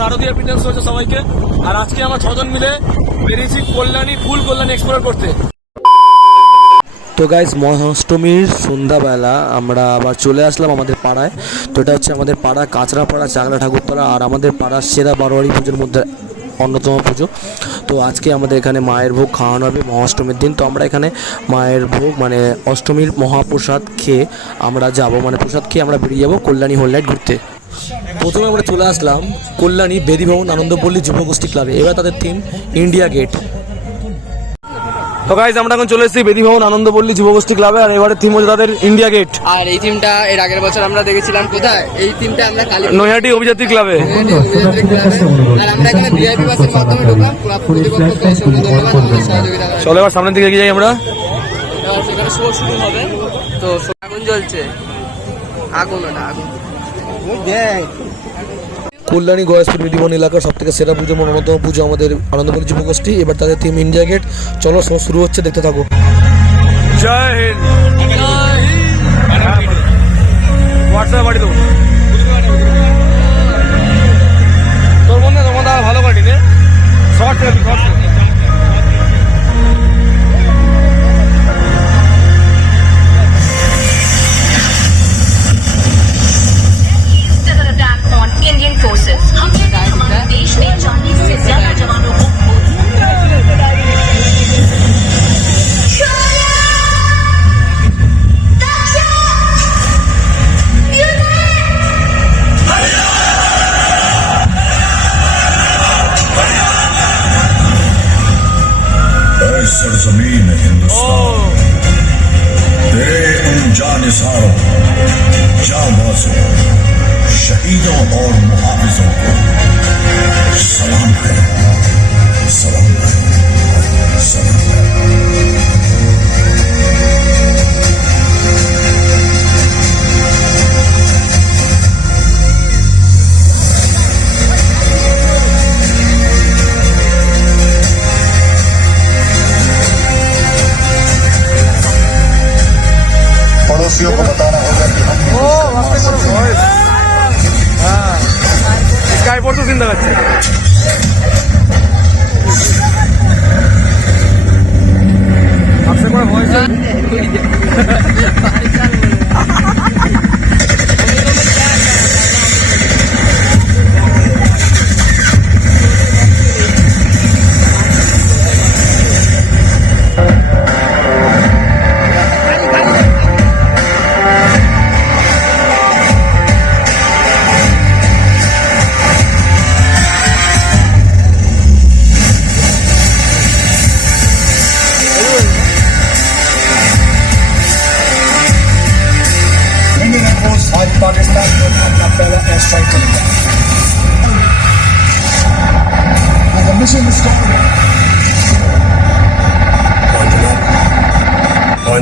শারদীয় ফিটনেস হয়েছে সবাইকে। আর আজকে আমরা ছজন মিলে বেরিয়েছি কল্যাণী, ফুল কল্যাণী এক্সপ্লোর করতে। তো গাইজ মহাষ্টমীর সন্ধ্যাবেলা আমরা আবার চলে আসলাম আমাদের পাড়ায়। তো এটা হচ্ছে আমাদের পাড়া কাঁচরাপাড়া, চাকলা ঠাকুরতলা আর আমাদের পাড়ার সেরা বারোয়ারি পুজোর মধ্যে অন্যতম পুজো। তো আজকে আমাদের এখানে মায়ের ভোগ খাওয়ানো হবে মহাষ্টমীর দিন। তো আমরা এখানে মায়ের ভোগ মানে অষ্টমীর মহাপ্রসাদ খেয়ে আমরা যাব। মানে প্রসাদ খেয়ে আমরা বেরিয়ে যাব কল্যাণী হোল্লাইট ঘুরতে। প্রথমে আমরা চলে আসলাম কল্যাণী বেদিভবন আনন্দপল্লী যুবগোষ্ঠী ক্লাবে এবার তাদের থিম ইন্ডিয়া গেট তো গাইজ আমরা এখন চলে এসেছি বেদিভবন আনন্দপল্লী যুবগোষ্ঠী ক্লাবে আর এবারে থিম হচ্ছে তাদের ইন্ডিয়া গেট আর এই টিমটা এর আগের বছর আমরা দেখেছিলাম কোথায়? এই টিমটা আমরা কালী নৈহাটি অভিযাত্রী ক্লাবে চলো এবার সামনের দিকে এগিয়ে যাই আমরা। সেখানে শো শুরু হবে তো আগুন জ্বলছে। আগুন ওটা আগুন। কল্যাণী গয়েশপুর বেদিভবন এলাকার সব থেকে সেরা পুজো অন্যতম পুজো আমাদের আনন্দপল্লী যুবগোষ্ঠী এবার তাদের থিম ইন্ডিয়া গেট চলো শো শুরু হচ্ছে, দেখতে থাকো। জয় হিন্দ। ভালো short Amsterdam'da değişmeyen canlı hissedilen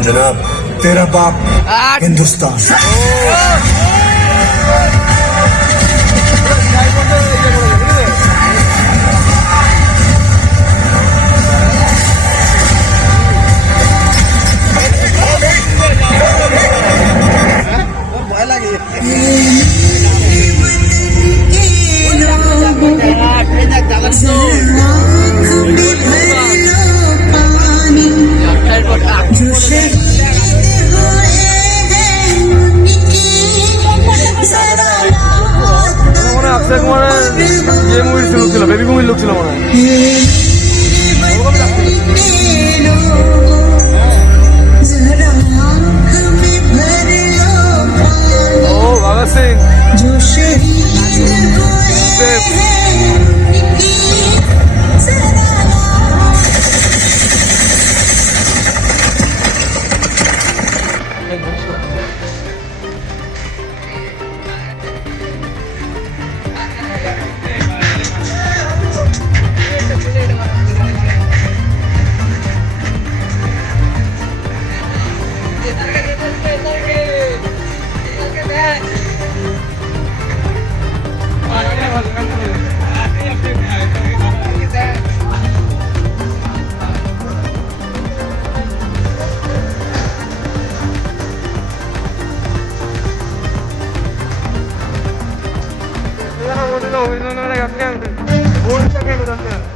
जनाब तेरा बाप हिंदुस्तान। 오늘 시작해 보자면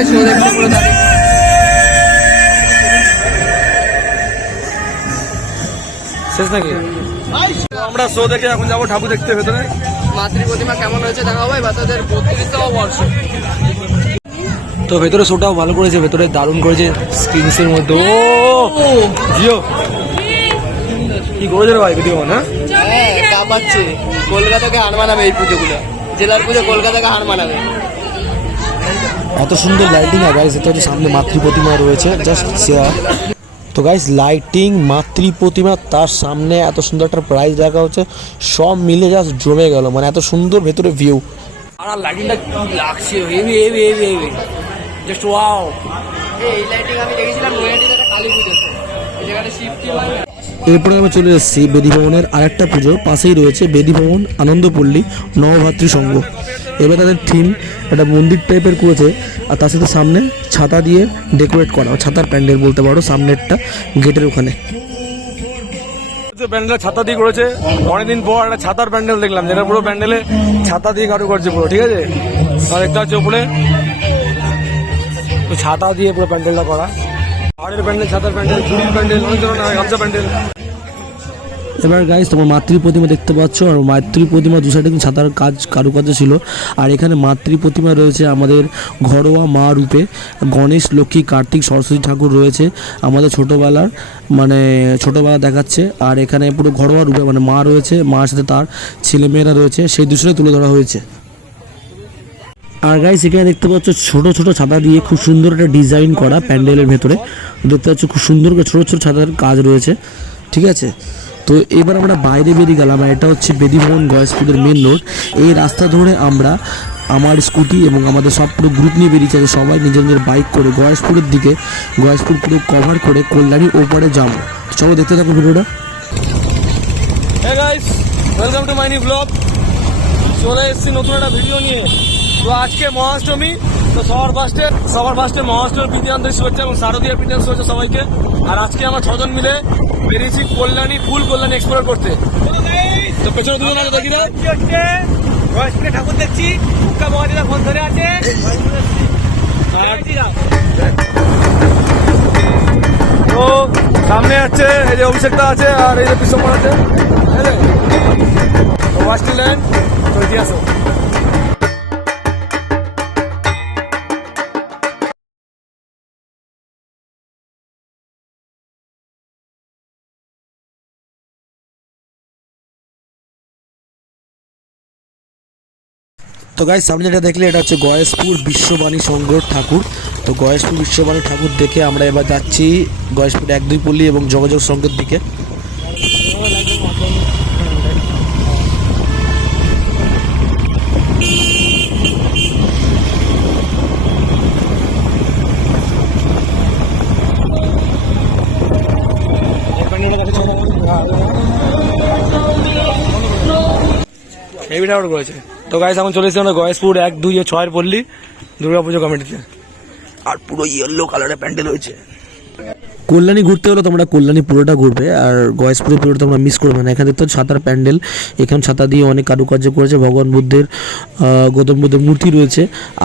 দেখতে পুরো শেষ নাকি? আমরা শো দেখে এখন যাব ঠাকুর দেখতে ভেতরে। মাতৃ প্রতিমা কেমন হয়েছে দেখা হবে বাচ্চাদের বত্রিশতম বর্ষ। তো ভেতরে শোটাও ভালো করেছে ভেতরে দারুণ করেছে স্ক্রিনসের মধ্যে। ও জিও। কি করেছে ভাই ভিডিও না কাঁপাচ্ছে কলকাতাকে হার মানাবে এই পুজোগুলো। জেলার পুজো কলকাতাকে হার মানাবে। এত সুন্দর লাইটিং আর গাইস এটা হচ্ছে সামনে মাতৃ প্রতিমা রয়েছে জাস্ট শেয়ার তো গাইস লাইটিং মাতৃ প্রতিমা তার সামনে এত সুন্দর একটা প্রাইজ রাখা হচ্ছে সব মিলে জাস্ট জমে গেল মানে এত সুন্দর ভেতরে ভিউ আর লাইটিংটা লাগছে heavy heavy heavy heavy just wow এই লাইটিং আমি দেখেছিলাম একটা কালী পুজোতে যেখানে শিবটি এরপরে আমরা চলে এসেছি বেদি ভবনের আরেকটা পুজো, পাশেই রয়েছে বেদি ভবন আনন্দপল্লী, নবভাতৃ সংঘ। এবার তাদের থিম একটা মন্দির টাইপের করেছে, আর তার সাথে সামনে ছাতা দিয়ে ডেকোরেট করা, ছাতার প্যান্ডেল বলতে পারো, সামনেরটা গেটের ওখানে। প্যান্ডেল ছাতা দিয়ে করেছে, অনেকদিন পর একটা ছাতার প্যান্ডেল দেখলাম, যেটা পুরো প্যান্ডেলে ছাতা দিয়ে কারু করছে পুরো, ঠিক আছে? আর দেখতে হচ্ছে উপরে। ছাতা দিয়ে পুরো প্যান্ডেলটা করা। এবার গাইস তোমার মাতৃ প্রতিমা দেখতে পাচ্ছ, আর মাতৃ প্রতিমা দু সাইডে কিন্তু ছাতার কাজ, কারুকার্য ছিল। আর এখানে মাতৃ প্রতিমা রয়েছে আমাদের ঘরোয়া মা রূপে। গণেশ, লক্ষ্মী, কার্তিক, সরস্বতী ঠাকুর রয়েছে আমাদের ছোটোবেলার মানে ছোটোবেলা দেখাচ্ছে। আর এখানে পুরো ঘরোয়া রূপে মানে মা রয়েছে, মার সাথে তার ছেলেমেয়েরা রয়েছে, সেই দৃশ্যটাই তুলে ধরা হয়েছে। আর গাইস এখানে দেখতে পাচ্ছ ছোট ছোট ছাতা দিয়ে খুব সুন্দর একটা ডিজাইন করা প্যান্ডেলের ভেতরে। দেখতে পাচ্ছ খুব সুন্দর ছোট ছোট ছাতার কাজ রয়েছে, ঠিক আছে? তো এবার আমরা বাইরে বেরিয়ে গেলাম, আর এটা হচ্ছে বেদিভবন গয়েশপুরের মেন রোড এই রাস্তা ধরে আমরা আমার স্কুটি এবং আমাদের সব পুরো গ্রুপ নিয়ে বেরিয়েছে সবাই নিজের নিজের বাইক করে গয়েশপুরের দিকে গয়েশপুর পুরো কভার করে কল্যাণী ওপারে যাব। চলো দেখতে থাকো ভিডিওটা। চলে এসেছি নতুন একটা ভিডিও নিয়ে। তো আজকে মহাষ্টমী, তো সবার ফার্স্টে সবার ফার্স্টে মহাষ্টমীর প্রীতি শুভেচ্ছা এবং শারদীয় প্রীতি শুভেচ্ছা সবাইকে। আর আজকে আমরা ছজন মিলে বেরিয়েছি কল্যাণী, ফুল কল্যাণী এক্সপ্লোর করতে। তো পেছনে দুজন আছে, দেখি না। ঠাকুর দেখছি ফোন ধরে আছে তো সামনে আছে, এই যে অভিষেকটা আছে, আর এই যে পিছন আছে। লাইন তো এগিয়ে তো গাইজ সামনে যেটা দেখলে, এটা হচ্ছে গয়েশপুর বিশ্ববাণী সংঘর ঠাকুর। তো গয়েশপুর বিশ্ববাণী ঠাকুর দেখে আমরা এবার যাচ্ছি গয়েশপুর এক, দুই পল্লী এবং যোগাযোগ সংঘের দিকে। এই ভিডিও করেছে। তো গাইস এখন চলে এসেছি আমরা গয়েশপুর এক, দুই ও ছয়ের পল্লী, দুর্গাপুজো কমিটিতে আর পুরো ইয়েলো কালারের প্যান্ডেল হয়েছে। কল্যাণী ঘুরতে হলে তোমরা কল্যাণী পুরোটা ঘুরবে, আর গয়েশপুরের পুরোটা তোমরা মিস করবে না। এখানে পাচ্ছ ছাতার প্যান্ডেল, এখানে ছাতা দিয়ে অনেক কারুকার্য করেছে। ভগবান বুদ্ধের গৌতম বুদ্ধের মূর্তি রয়েছে।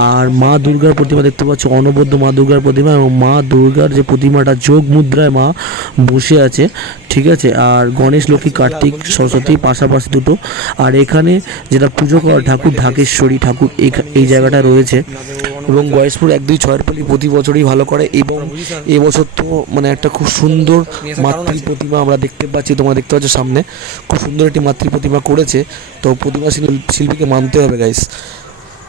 আর মা দুর্গার প্রতিমা দেখতে পাচ্ছ, অনবদ্য মা দুর্গার প্রতিমা এবং মা দুর্গার যে প্রতিমাটা যোগ মুদ্রায় মা বসে আছে, ঠিক আছে? আর গণেশ, লক্ষ্মী, কার্তিক, সরস্বতী পাশাপাশি দুটো। আর এখানে যেটা পুজো করা, ঠাকুর ঢাকেশ্বরী ঠাকুর এই জায়গাটা রয়েছে। এবং গয়েশপুর এক দুই ছয়ের পল্লী প্রতি বছরই ভালো করে এবং এবছর তো মানে একটা খুব সুন্দর মাতৃ প্রতিমা আমরা দেখতে পাচ্ছি, তোমরা দেখতে পাচ্ছ সামনে। খুব সুন্দর একটি মাতৃ প্রতিমা করেছে। তো প্রতিমা শিল- শিল্পীকে মানতে হবে গাইস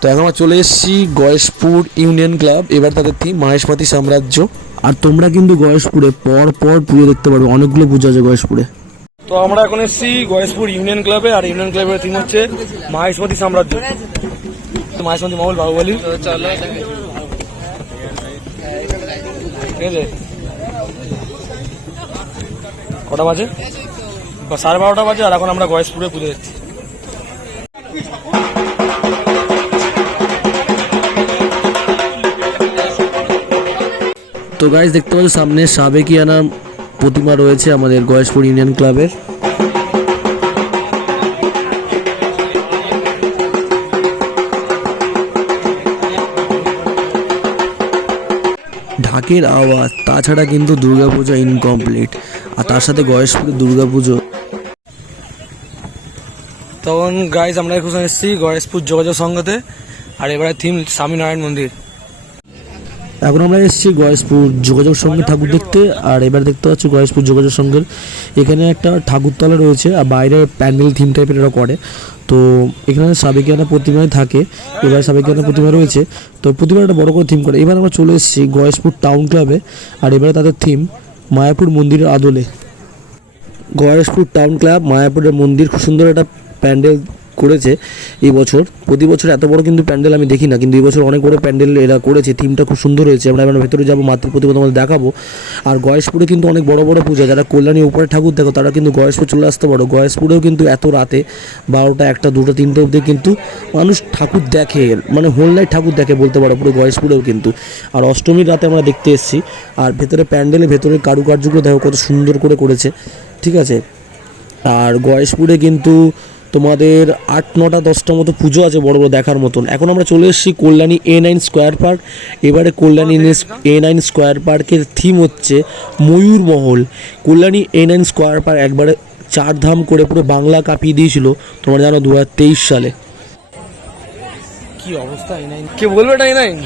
তো এখন আমরা চলে এসেছি গয়েশপুর ইউনিয়ন ক্লাব। এবার তাদের থিম মহেশপাতি সাম্রাজ্য। আর তোমরা কিন্তু গয়েশপুরে পর পর পুজো দেখতে পারবে। অনেকগুলো পুজো আছে গয়েশপুরে। তো আমরা এখন এসেছি গয়েশপুর ইউনিয়ন ক্লাবে। আর ইউনিয়ন ক্লাবের থিম হচ্ছে মহেশপতি সাম্রাজ্য। তো মহেশপতি মহল বাহুবলী। ঠিক আছে কটা বাজে? সাড়ে বারোটা বাজে আর এখন আমরা গয়েশপুরে পুজো যাচ্ছি তো গাইজ দেখতে পাচ্ছ সামনে সাবেকিয়ানা প্রতিমা রয়েছে আমাদের গয়েশপুর ইউনিয়ন ক্লাবের। ঢাকের আওয়াজ, তাছাড়া কিন্তু দুর্গাপূজা ইনকমপ্লিট আর তার সাথে গয়েশপুরে দুর্গাপুজো। তখন গাইজ আমরা এখন এসেছি গয়েশপুর যোগাযোগ সঙ্গতে আর এবারে থিম স্বামীনারায়ণ মন্দির। এখন আমরা এসেছি গয়েশপুর যোগাযোগ সংঘের ঠাকুর দেখতে। আর এবার দেখতে পাচ্ছি গয়েশপুর যোগাযোগ সংঘের এখানে একটা ঠাকুরতলা রয়েছে আর বাইরে প্যান্ডেল থিম টাইপের এরা করে। তো এখানে সাবেকিয়ানা প্রতিমায় থাকে এবার সাবেকিয়ানা প্রতিমা রয়েছে। তো প্রতিমা একটা বড় করে থিম করে। এবার আমরা চলে এসেছি গয়েশপুর টাউন ক্লাবে আর এবারে তাদের থিম মায়াপুর মন্দিরের আদলে। গয়েশপুর টাউন ক্লাব মায়াপুরের মন্দির খুব সুন্দর একটা প্যান্ডেল করেছে এই বছর। প্রতি বছর এত বড় কিন্তু প্যান্ডেল আমি দেখি না, কিন্তু এই বছর অনেক বড় প্যান্ডেল এরা করেছে। থিমটা খুব সুন্দর হয়েছে। আমরা এবার ভেতরে যাব, মাতৃ প্রতিমা তোমাদের দেখাবো। আর গয়েশপুরে কিন্তু অনেক বড় বড় পূজা। যারা কল্যাণী উপরে ঠাকুর দেখো, তারা কিন্তু গয়েশপুর চলে আসতে পারো। গয়েশপুরেও কিন্তু এত রাতে বারোটা, একটা, দুটো, তিনটে অবধি কিন্তু মানুষ ঠাকুর দেখে মানে হোলনাইট ঠাকুর দেখে বলতে পারো, পুরো গয়েশপুরেও কিন্তু। আর অষ্টমীর রাতে আমরা দেখতে এসেছি। আর ভেতরে প্যান্ডেলের ভেতরে কারুকার্যগুলো দেখো, কত সুন্দর করে করেছে। ঠিক আছে? আর গয়েশপুরে কিন্তু তোমাদের আট নটা দশটা মতো পুজো আছে বড় বড় দেখার মতন। এখন আমরা চলে এসেছি Kalyani A nine square park এবারে কল্যাণী এ নাইন স্কোয়ার পার্কের থিম হচ্ছে Mayur Mahal Kalyani A nine square park একবারে চার ধাম করে পুরো বাংলা কাঁপিয়ে দিয়েছিল তোমরা জানো দু হাজার তেইশ সালে। কি অবস্থা এ নাইন কে বলবে এটা এ নাইন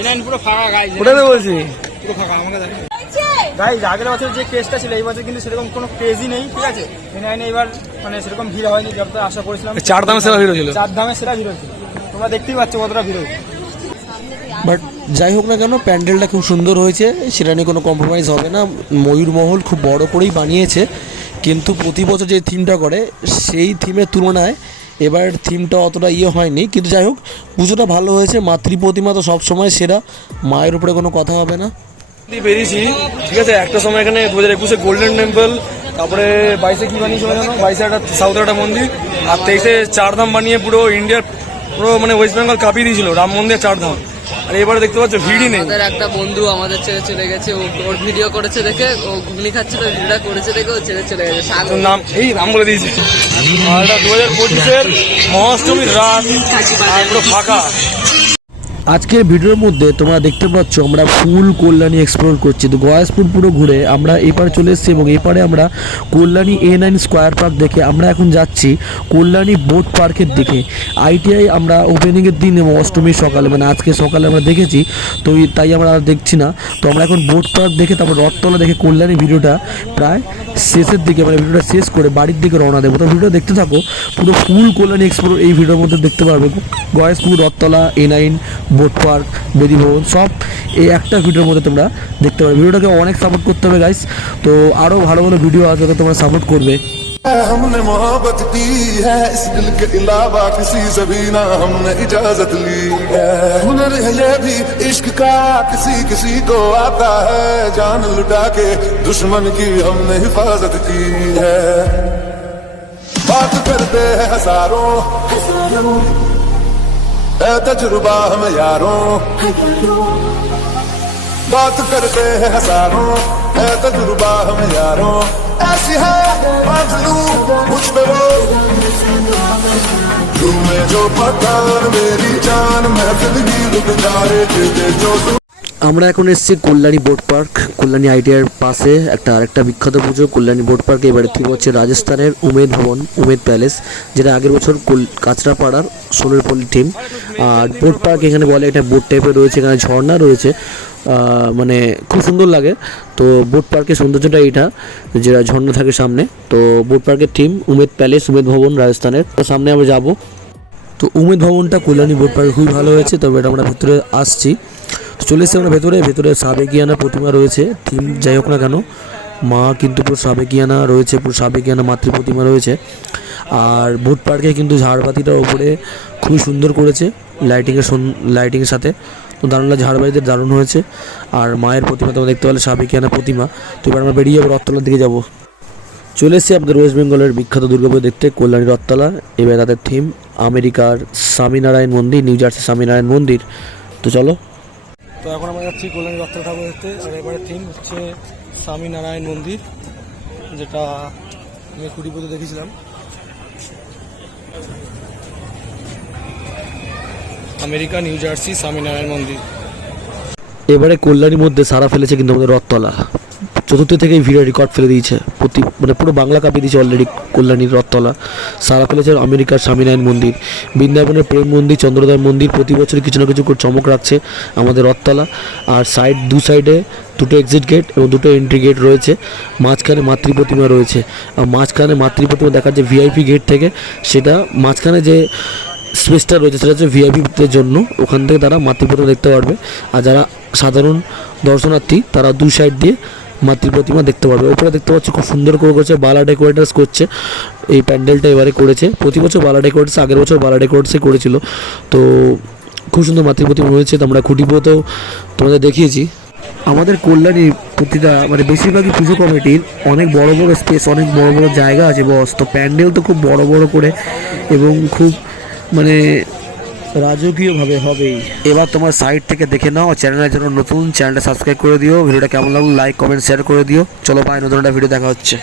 এনাইন পুরো ফাঁকা গাইজ ওটা তো বলছি। পুরো ফাঁকা আমাকে গাইজ আগের বছর যে কেসটা ছিল এই বছর কিন্তু সেরকম কোনো ক্রেজই নেই ঠিক আছে? এনাইনে এবার মানে সেরকম ভিড় হয়নি যতটা আশা করেছিলাম। চার দামে সেরা হিরো ছিল চার দামে সেরা ভিড় হয়েছিল। তোমরা দেখতেই পাচ্ছ কতটা ভিড় হয়েছে। বাট যাই হোক না কেন প্যান্ডেলটা খুব সুন্দর হয়েছে সেটা নিয়ে কোনো কম্প্রোমাইজ হবে না। ময়ূরমহল খুব বড় করেই বানিয়েছে কিন্তু প্রতি বছর যে থিমটা করে সেই থিমের তুলনায় এবার থিমটা অতটা ইয়ে হয়নি। কিন্তু যাই হোক পুজোটা ভালো হয়েছে মাতৃ প্রতিমা তো সবসময় সেরা মায়ের উপরে কোনো কথা হবে না। বেরিয়েছি ঠিক আছে একটা সময় এখানে দু হাজার একুশে গোল্ডেন টেম্পল তারপরে বাইশে কি বানিয়েছে জানো? বাইশে একটা সাউথের একটা মন্দির আর তেইশে চারধাম বানিয়ে পুরো ইন্ডিয়ার পুরো মানে ওয়েস্ট বেঙ্গল কাঁপিয়ে দিয়েছিল রাম মন্দির চারধাম। আর এবারে দেখতে পাচ্ছ ভিড়ই নেই। আমাদের একটা বন্ধু আমাদের ছেড়ে চলে গেছে ওর ভিডিও করেছে দেখে ও ঘুগনি খাচ্ছিল ভিডিওটা করেছে দেখে ও ছেড়ে চলে গেছে। সাগর। নাম এই নাম বলে দিয়েছে। আর এটা দু হাজার পঁচিশের মহাষ্টমীর রাত পুরো ফাঁকা। আজকের ভিডিওর মধ্যে তোমরা দেখতে পাচ্ছ, আমরা ফুল কল্যাণী এক্সপ্লোর করছি। তো গয়াসপুর পুরো ঘুরে আমরা এপারে চলে এসেছি এবং এপারে আমরা Kalyani A nine square park দেখে আমরা এখন যাচ্ছি কল্যাণী বোট পার্কের দিকে। আইটিআই আমরা ওপেনিংয়ের দিন এবং অষ্টমীর সকালে মানে আজকে সকালে আমরা দেখেছি, তো তাই আমরা আর দেখছি না। তো আমরা এখন বোট পার্ক দেখে তারপর রথতলা দেখে কল্যাণী ভিডিওটা প্রায় শেষের দিকে মানে ভিডিওটা শেষ করে বাড়ির দিকে রওনা দেবো। তো ভিডিও দেখতে থাকো, পুরো ফুল কল্যাণী এক্সপ্লোর এই ভিডিওর মধ্যে দেখতে পারবে। Gayeshpur Rathtala A nine boat park বেদি ভবন সব এই একটা ভিডিওর মধ্যে তোমরা দেখতে পারবে ভিডিওটাকে অনেক সাপোর্ট করতে হবে গাইস তো আরও ভালো ভালো ভিডিও আছে যাতে তোমরা সাপোর্ট করবে हमने मोहब्बत की है इस दिल के अलावा किसी से भी ना हमने इजाजत ली है हुनर है ये भी इश्क का किसी किसी को आता है जान लुटा के दुश्मन की हमने हिफाजत की है बात करते हैं हजारों है तजुर्बा हम यारों। बात करते हैं हज़ारों। है तजुर्बा हम यारों। ऐसी है कुछ मुझ पे वो। तू जो पठान, मेरी जान मैं ज़िंदगी गुजारे दे जो আমরা এখন এসেছি Kalyani boat park, Kalyani ITR পাশে একটা আরেকটা বিখ্যাত পুজো, কল্যাণী বোট পার্ক। এবারে থিম হচ্ছে রাজস্থানের উমেদ ভবন, উমেদ প্যালেস, যেটা আগের বছর কাঁচরাপাড়ার সোনেরপল্লী টিম আর বোট পার্ক এখানে বলে এটা বোট টাইপের রয়েছে, এখানে ঝর্ণা রয়েছে মানে খুব সুন্দর লাগে। তো বোট পার্কের সৌন্দর্যটা এইটা, যেটা ঝর্ণা থাকে সামনে। তো বোট পার্কের থিম উমেদ প্যালেস, উমেদ ভবন রাজস্থানের। তো সামনে আমরা যাব। তো উমেদ ভবনটা কল্যাণী বোট পার্কে খুবই ভালো হয়েছে, তবে এটা আমরা ভিতরে আসছি। চলে এসেছি আমরা ভেতরে ভেতরে সাবেকিয়ানা প্রতিমা রয়েছে, থিম যাই হোক না কেন, মা কিন্তু পুরো সাবেকিয়ানা রয়েছে, পুরো সাবেকিয়ানা মাতৃ প্রতিমা রয়েছে। আর বোট পার্কে কিন্তু ঝাড়বাতিটার ওপরে খুবই সুন্দর করেছে লাইটিংয়ের লাইটিংয়ের সাথে। তো দারুণলা ঝাড়বাড়িতে দারুণ হয়েছে। আর মায়ের প্রতিমা তোমরা দেখতে পেলে, সাবেকিয়ানা প্রতিমা। তো এবার আমরা বেরিয়ে যাব রথতলার দিকে যাব। চলে এসেছি আমাদের ওয়েস্ট বেঙ্গলের বিখ্যাত দুর্গাপুজো দেখতে, কল্যাণী রথতলা। এবার তাদের থিম আমেরিকার স্বামীনারায়ণ মন্দির নিউ জার্সি স্বামীনারায়ণ মন্দির। তো চলো তো এখন আমরা যাচ্ছি কল্যাণী রথতলা ঠাকুর দেখতে। আর এবারে থিম হচ্ছে স্বামীনারায়ণ মন্দির, যেটা আমি কুড়ি পুজো দেখেছিলাম। আমেরিকা, নিউ জার্সি স্বামীনারায়ণ মন্দির। এবারে কল্যাণীর মধ্যে সারা ফেলেছে কিন্তু আমাদের রথতলা। চতুর্থ থেকেই ভিড়ের রেকর্ড ফেলে দিয়েছে। প্রতি মানে পুরো বাংলা কাঁপিয়ে দিয়েছে অলরেডি কল্যাণীর রথতলা, সারা ফেলেছে আমেরিকার স্বামীনারায়ণ মন্দির। বৃন্দাবনের প্রেম মন্দির, চন্দ্রোদয় মন্দির প্রতি বছর কিছু না কিছু করে চমক রাখছে আমাদের রথতলা। আর সাইড দু সাইডে দুটো এক্সিট গেট এবং দুটো এন্ট্রি গেট রয়েছে। মাঝখানে মাতৃ প্রতিমা রয়েছে। আর মাঝখানে মাতৃ প্রতিমা দেখার যে ভিআইপি গেট থেকে সেটা মাঝখানে যে স্পেসটা রয়েছে সেটা হচ্ছে ভিআইপিদের জন্য। ওখান থেকে তারা মাতৃপ্রতিমা দেখতে পারবে। আর যারা সাধারণ দর্শনার্থী তারা দু সাইড দিয়ে মাতৃ প্রতিমা দেখতে পারবে ওপরে দেখতে পাচ্ছি খুব সুন্দর করে করেছে, বালা ডেকোরেটার্স করছে। এই প্যান্ডেলটা এবারে করেছে। প্রতি বছর বালা ডেকোরেটার্স, আগের বছর বালা ডেকোরেটার্সই করেছিল। তো খুব সুন্দর মাতৃ প্রতিমা রয়েছে, তো আমরা খুঁটিপুরোতেও তোমাদের দেখিয়েছি। আমাদের কল্যাণীর প্রতিটা মানে বেশিরভাগই পুজো কমিটির অনেক বড় বড় স্পেস অনেক বড় বড় জায়গা আছে বস তো প্যান্ডেল তো খুব বড় বড় করে, এবং খুব মানে রাজকীয়ভাবে হবে। এবার তোমার সাইট থেকে দেখে নাও চ্যানেলের জন্য নতুন চ্যানেলটা সাবস্ক্রাইব করে দিও। ভিডিওটা কেমন লাগল লাইক কমেন্ট শেয়ার করে দিও। চলো ভাই নতুন একটা ভিডিও দেখা হচ্ছে।